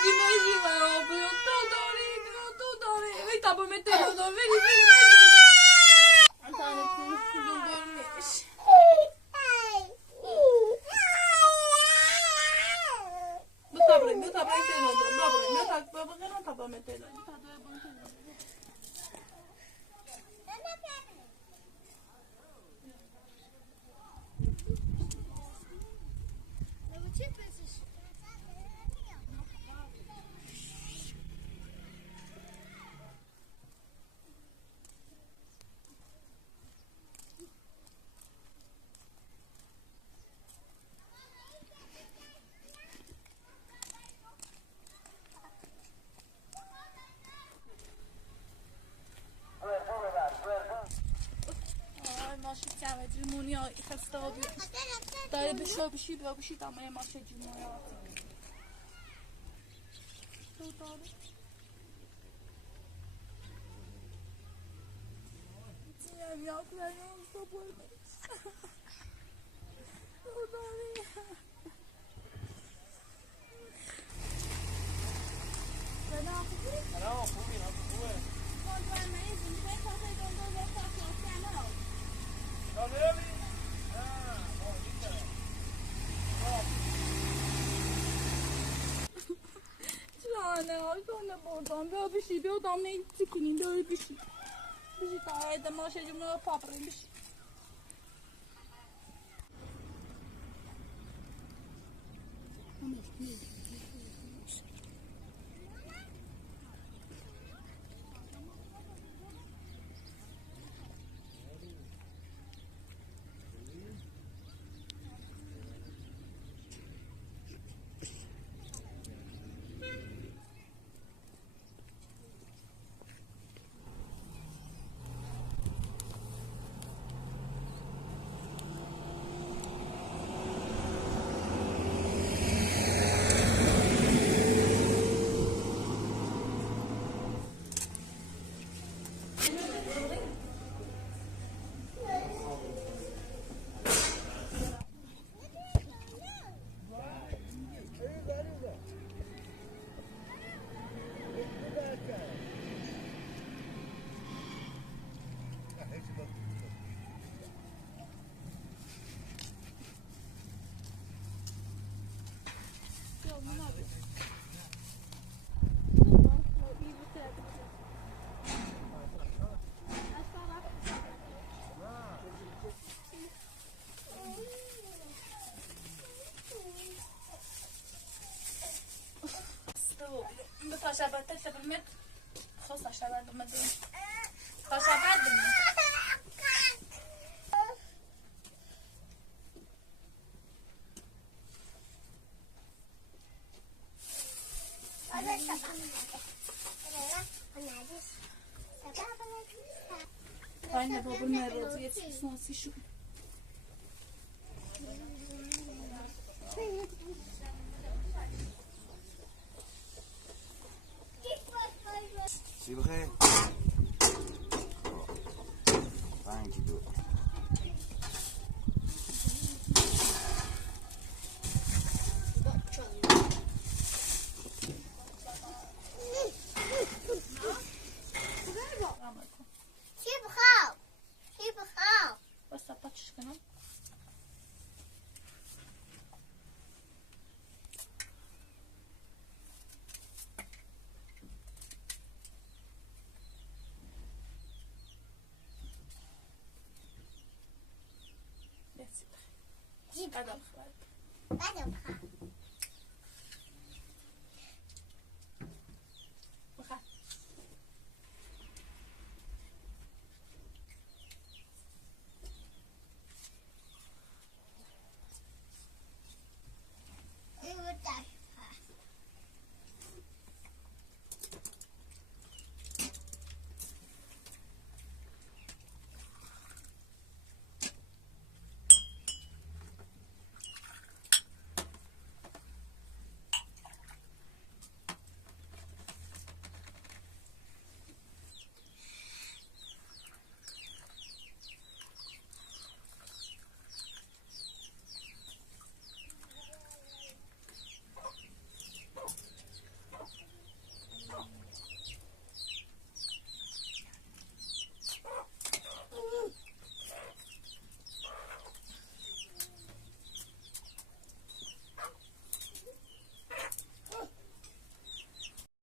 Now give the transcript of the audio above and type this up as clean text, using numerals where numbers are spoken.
oggi mi usciva proprio tutto e stavo mettendo vedi non sta prendendo non sta mettendo ماشي كامل جمونيا خستابي داير بشي بشي تعمل ماشي جمونيا يا كلام صبر Sonra buradan böyle bir şey bir adam ne tıkının böyle bir şey. Bir şey daha edem maşacımla paprayım bir şey. خشبات تكتب المد خص خشبات المد خشبات المد Aynen babamın arası yetişsin nasıl şu C'est vrai. Thank you. Basta paczkę, no. بعد